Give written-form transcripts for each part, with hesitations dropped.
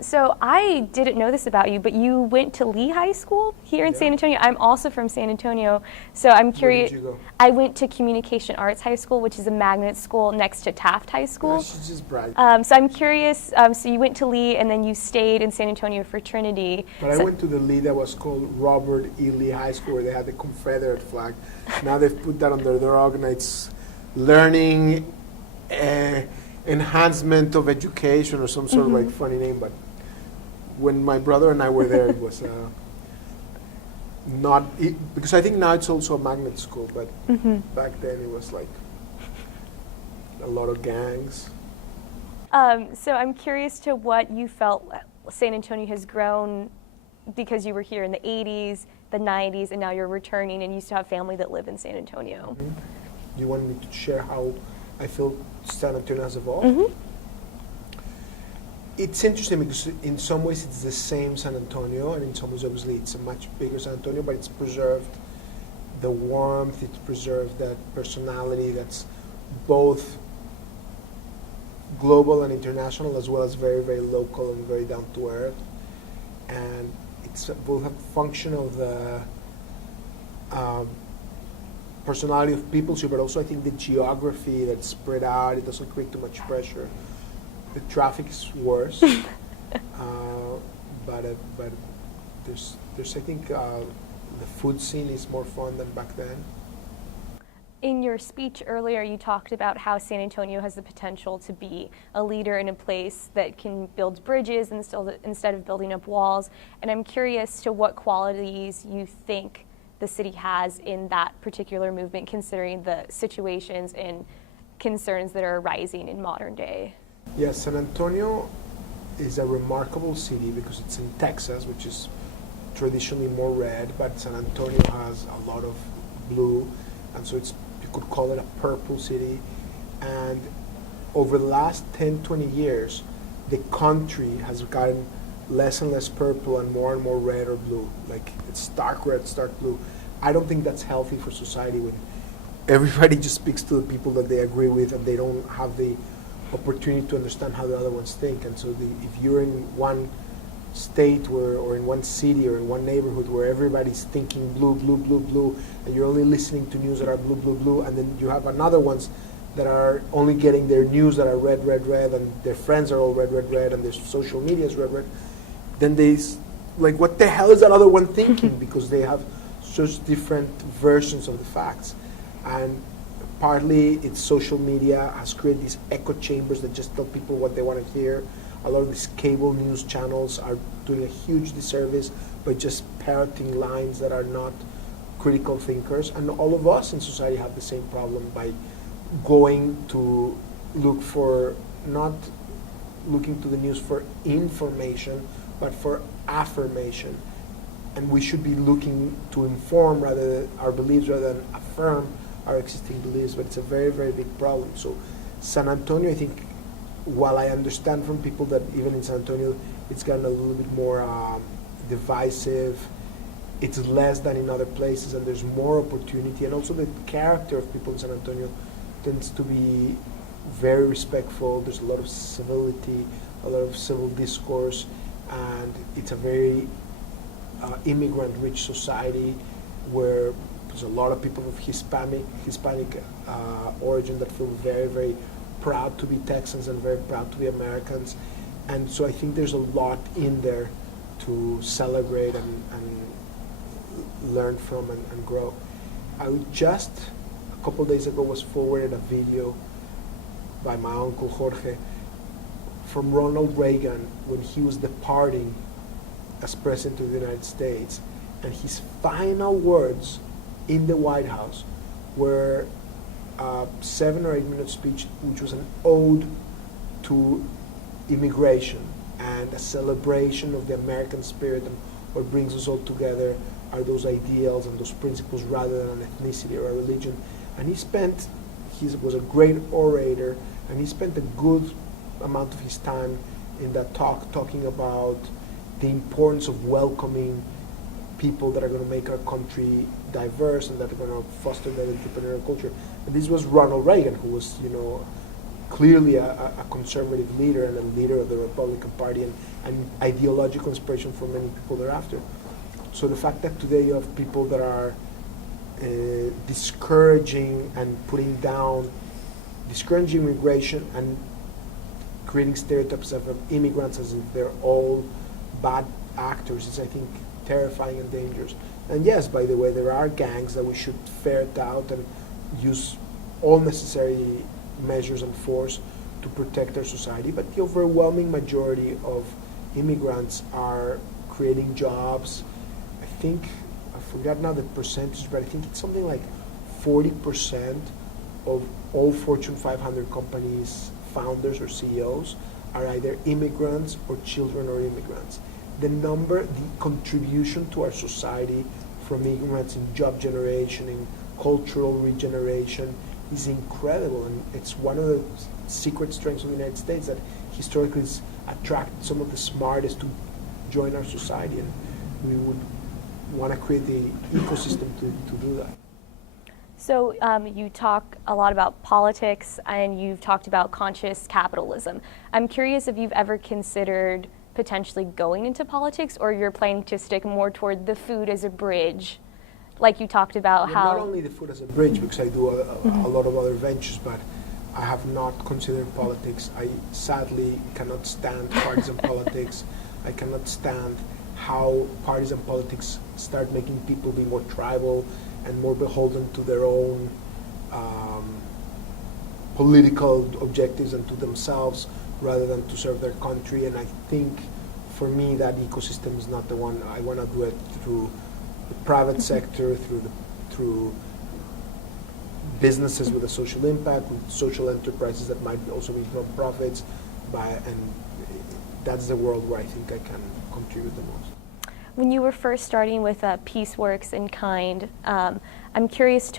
So I didn't know this about you, but you went to Lee High School here in San Antonio. I'm also from San Antonio, so I'm curious. Where did you go? I went to Communication Arts High School, which is a magnet school next to Taft High School. I should just brag. So I'm curious, so you went to Lee and then you stayed in San Antonio for Trinity. But I went to the Lee that was called Robert E. Lee High School, where they had the Confederate flag. Now they've put that under their organized learning enhancement of education or some sort of like funny name. But when my brother and I were there, it was because I think now it's also a magnet school, but back then it was like a lot of gangs. So I'm curious to what you felt San Antonio has grown because you were here in the 80s, the 90s, and now you're returning and you still have family that live in San Antonio. You want me to share how I feel San Antonio has evolved? It's interesting because in some ways it's the same San Antonio, and in some ways obviously it's a much bigger San Antonio, but it's preserved the warmth, it's preserved that personality that's both global and international, as well as very, very local and very down to earth. And it's both a function of the personality of people here, but also I think the geography that's spread out, it doesn't create too much pressure. The traffic is worse, but there's I think the food scene is more fun than back then. In your speech earlier, you talked about how San Antonio has the potential to be a leader in a place that can build bridges instead of building up walls. And I'm curious to what qualities you think the city has in that particular movement, considering the situations and concerns that are arising in modern day. Yes, San Antonio is a remarkable city because it's in Texas, which is traditionally more red, but San Antonio has a lot of blue, and so you could call it a purple city. And over the last 10, 20 years, the country has gotten less and less purple and more red or blue. Like it's stark red, stark blue. I don't think that's healthy for society when everybody just speaks to the people that they agree with and they don't have the opportunity to understand how the other ones think. And so if you're in one state or in one city or in one neighborhood where everybody's thinking blue, blue, blue, blue, and you're only listening to news that are blue, blue, blue, and then you have another ones that are only getting their news that are red, red, red, and their friends are all red, red, red, and their social media is red, red, then like, what the hell is that other one thinking? Because they have such different versions of the facts. And partly it's social media has created these echo chambers that just tell people what they want to hear. A lot of these cable news channels are doing a huge disservice by just parroting lines that are not critical thinkers. And all of us in society have the same problem by going to look for, not looking to the news for information, but for affirmation. And we should be looking to inform our beliefs rather than affirm our existing beliefs, but it's a very, very big problem. So San Antonio, I think, while I understand from people that even in San Antonio it's gotten a little bit more divisive, it's less than in other places, and there's more opportunity, and also the character of people in San Antonio tends to be very respectful. There's a lot of civility, a lot of civil discourse, and it's a very immigrant-rich society where there's a lot of people of Hispanic origin that feel very, very proud to be Texans and very proud to be Americans. And so I think there's a lot in there to celebrate and learn from and grow. I just, a couple days ago, was forwarded a video by my uncle Jorge from Ronald Reagan when he was departing as President of the United States. And his final words in the White House were a 7 or 8 minute speech, which was an ode to immigration and a celebration of the American spirit, and what brings us all together are those ideals and those principles rather than an ethnicity or a religion. And he was a great orator, and he spent a good amount of his time in that talk talking about the importance of welcoming people that are going to make our country diverse and that are going to foster that entrepreneurial culture. And this was Ronald Reagan, who was, clearly a conservative leader and a leader of the Republican Party and ideological inspiration for many people thereafter. So the fact that today you have people that are discouraging and discouraging immigration and creating stereotypes of immigrants as if they're all bad actors is, I think, terrifying and dangerous. And yes, by the way, there are gangs that we should ferret out and use all necessary measures and force to protect our society, but the overwhelming majority of immigrants are creating jobs. I think, I forgot now the percentage, but I think it's something like 40% of all Fortune 500 companies, founders or CEOs, are either immigrants or children or immigrants. The contribution to our society from immigrants in job generation, in cultural regeneration is incredible, and it's one of the secret strengths of the United States that historically has attracted some of the smartest to join our society, and we would want to create the ecosystem to do that. So you talk a lot about politics and you've talked about conscious capitalism. I'm curious if you've ever considered potentially going into politics, or you're planning to stick more toward the food as a bridge, like you talked about. Well, how not only the food as a bridge, because I do a lot of other ventures, but I have not considered politics. I sadly cannot stand partisan politics. I cannot stand how partisan politics start making people be more tribal and more beholden to their own political objectives and to themselves rather than to serve their country. And I think for me that ecosystem is not the one. I want to do it through the private sector, through businesses with a social impact, with social enterprises that might also be non-profits, and that's the world where I think I can contribute the most. When you were first starting with Peaceworks and Kind, I'm curious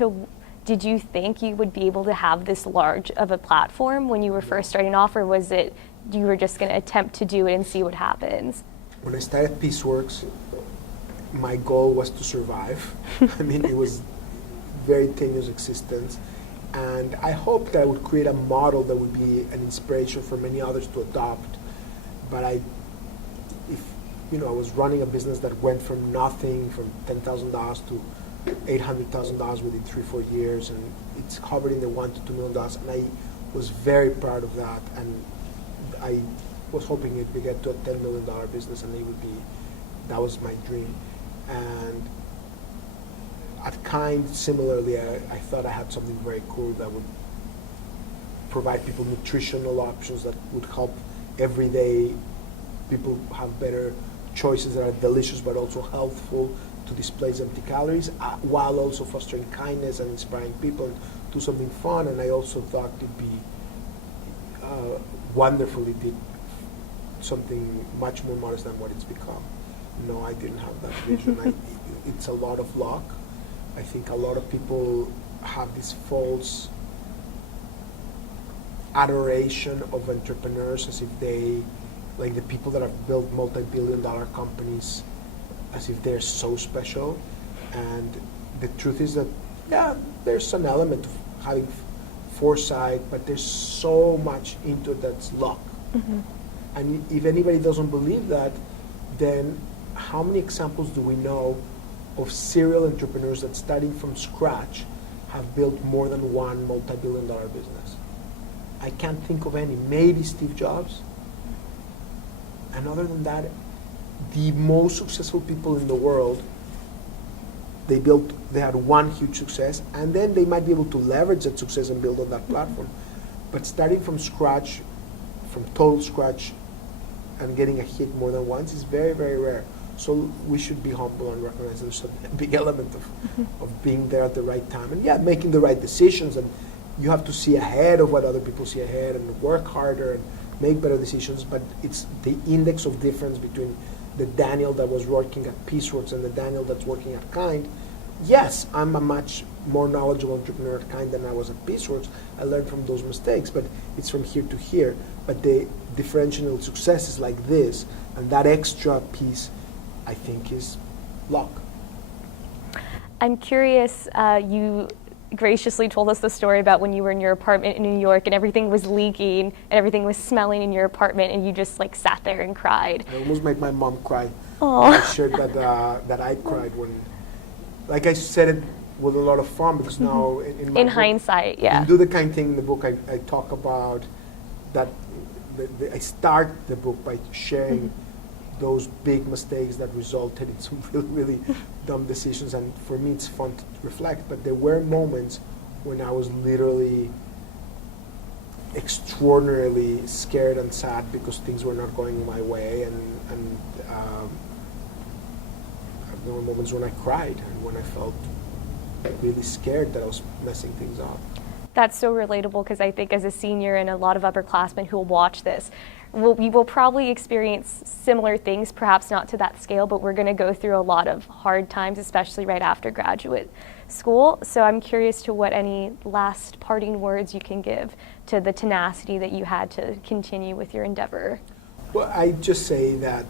did you think you would be able to have this large of a platform when you were first starting off, or was it you were just going to attempt to do it and see what happens? When I started Peaceworks, my goal was to survive. I mean, it was very tenuous existence, and I hoped that I would create a model that would be an inspiration for many others to adopt. But I was running a business that went from nothing, from $10,000 to $800,000 within 3-4 years, and it's hovered in the $1 to $2 million, and I was very proud of that, and I was hoping it would get to a $10 million business, and that was my dream. And at Kind, similarly, I thought I had something very cool that would provide people nutritional options that would help everyday people have better choices that are delicious but also healthful, to displace empty calories, while also fostering kindness and inspiring people and do something fun. And I also thought it'd be wonderful if it did something much more modest than what it's become. No, I didn't have that vision. It's a lot of luck. I think a lot of people have this false adoration of entrepreneurs as if they, like the people that have built multi-billion-dollar companies, as if they're so special. And the truth is that, yeah, there's an element of having foresight, but there's so much into it that's luck. Mm-hmm. And if anybody doesn't believe that, then how many examples do we know of serial entrepreneurs that, starting from scratch, have built more than one multi-billion-dollar business? I can't think of any. Maybe Steve Jobs. And other than that, the most successful people in the world, they had one huge success, and then they might be able to leverage that success and build on that platform. But starting from scratch, from total scratch, and getting a hit more than once is very, very rare. So we should be humble and recognize there's a big element of being there at the right time. And yeah, making the right decisions, and you have to see ahead of what other people see ahead and work harder and make better decisions. But it's the index of difference between the Daniel that was working at Peaceworks and the Daniel that's working at Kind. Yes, I'm a much more knowledgeable entrepreneur at Kind than I was at Peaceworks. I learned from those mistakes, but it's from here to here. But the differential success is like this, and that extra piece, I think, is luck. I'm curious, you graciously told us the story about when you were in your apartment in New York and everything was leaking and everything was smelling in your apartment and you just like sat there and cried. I almost made my mom cry. Aww. I shared that I cried when, like I said it with a lot of fun because now in my In book, hindsight, yeah. in Do the Kind Thing in the book, I talk about that. I start the book by sharing those big mistakes that resulted in some really, really dumb decisions. And for me, it's fun to reflect. But there were moments when I was literally extraordinarily scared and sad because things were not going my way. And there were moments when I cried and when I felt really scared that I was messing things up. That's so relatable because I think as a senior and a lot of upperclassmen who will watch this, we will probably experience similar things, perhaps not to that scale, but we're going to go through a lot of hard times, especially right after graduate school. So I'm curious to what any last parting words you can give to the tenacity that you had to continue with your endeavor. Well, I just say that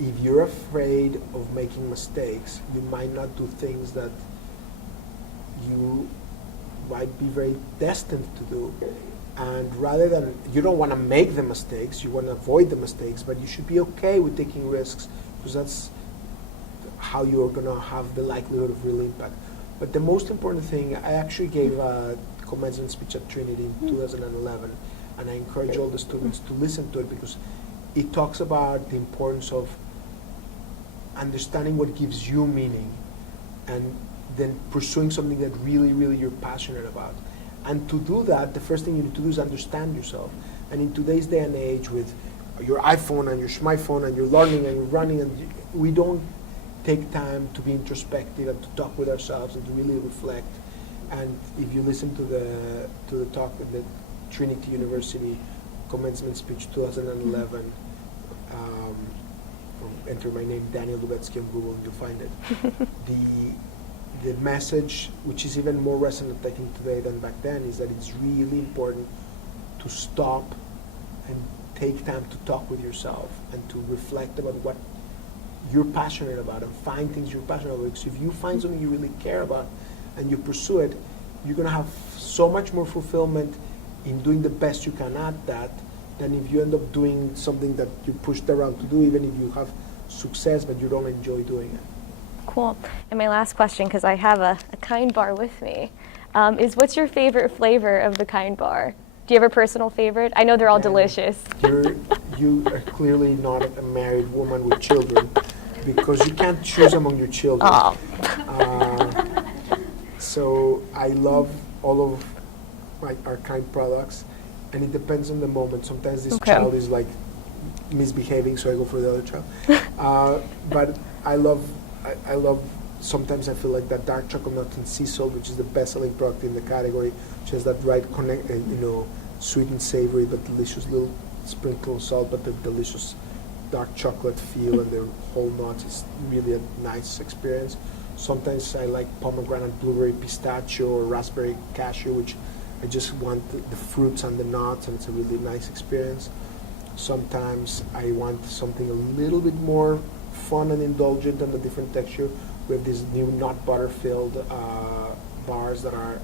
if you're afraid of making mistakes, you might not do things that you might be very destined to do. And rather than, you don't want to make the mistakes, you want to avoid the mistakes, but you should be okay with taking risks because that's how you're going to have the likelihood of real impact. But the most important thing, I actually gave a commencement speech at Trinity in 2011, and I encourage all the students to listen to it because it talks about the importance of understanding what gives you meaning and then pursuing something that really, really you're passionate about. And to do that, the first thing you need to do is understand yourself. And in today's day and age with your iPhone and your smartphone and you're learning and you're running, and we don't take time to be introspective and to talk with ourselves and to really reflect. And if you listen to the talk in the Trinity University commencement speech 2011, enter my name, Daniel Lubetsky, on Google, and you'll find it. The message, which is even more resonant, I think, today than back then, is that it's really important to stop and take time to talk with yourself and to reflect about what you're passionate about and find things you're passionate about. Because if you find something you really care about and you pursue it, you're going to have so much more fulfillment in doing the best you can at that than if you end up doing something that you pushed around to do, even if you have success but you don't enjoy doing it. Cool. And my last question, because I have a Kind bar with me, is what's your favorite flavor of the Kind bar? Do you have a personal favorite? I know they're all delicious. You are clearly not a married woman with children because you can't choose among your children. So I love all of our Kind products, and it depends on the moment. Sometimes this child is like misbehaving, so I go for the other child. But I love, sometimes I feel like that dark chocolate nut and sea salt, which is the best-selling product in the category, which has that right sweet and savory but delicious little sprinkle of salt, but the delicious dark chocolate feel and the whole nuts is really a nice experience. Sometimes I like pomegranate, blueberry, pistachio, or raspberry cashew, which I just want the fruits and the nuts, and it's a really nice experience. Sometimes I want something a little bit more fun and indulgent and a different texture. We have these new nut butter filled bars that are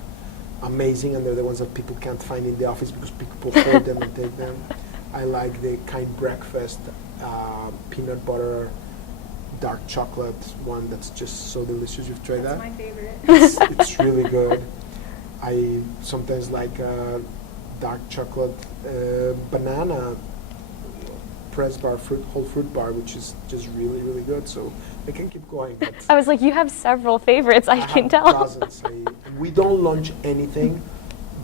amazing, and they're the ones that people can't find in the office because people hold them and take them. I like the Kind breakfast peanut butter dark chocolate one that's just so delicious. You've tried that? That's my favorite. It's really good. I sometimes like dark chocolate banana press bar, whole fruit bar, which is just really, really good. So I can keep going. But I was like, you have several favorites, I can tell. Dozens. We don't launch anything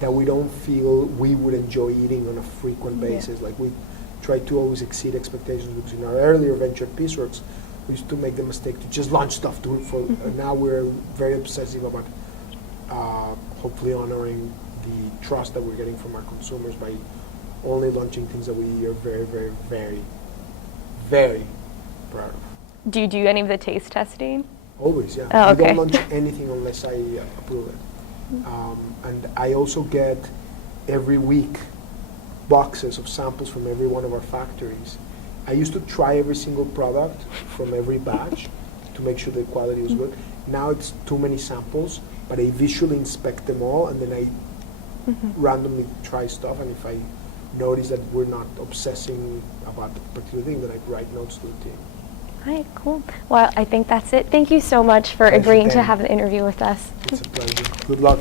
that we don't feel we would enjoy eating on a frequent basis. Like we try to always exceed expectations, because in our earlier venture at Peaceworks, we used to make the mistake to just launch stuff now we're very obsessive about hopefully honoring the trust that we're getting from our consumers by only launching things that we are very, very, very, very proud of. Do you do any of the taste testing? Always, yeah. Oh, okay. We don't launch anything unless I approve it. And I also get every week boxes of samples from every one of our factories. I used to try every single product from every batch to make sure the quality was good. Now it's too many samples, but I visually inspect them all, and then I randomly try stuff, and if I notice that we're not obsessing about the particular thing, then I write notes to the team. All right, cool. Well, I think that's it. Thank you so much for Pleasure, agreeing to Dani. have an interview with us. It's a pleasure. Good luck.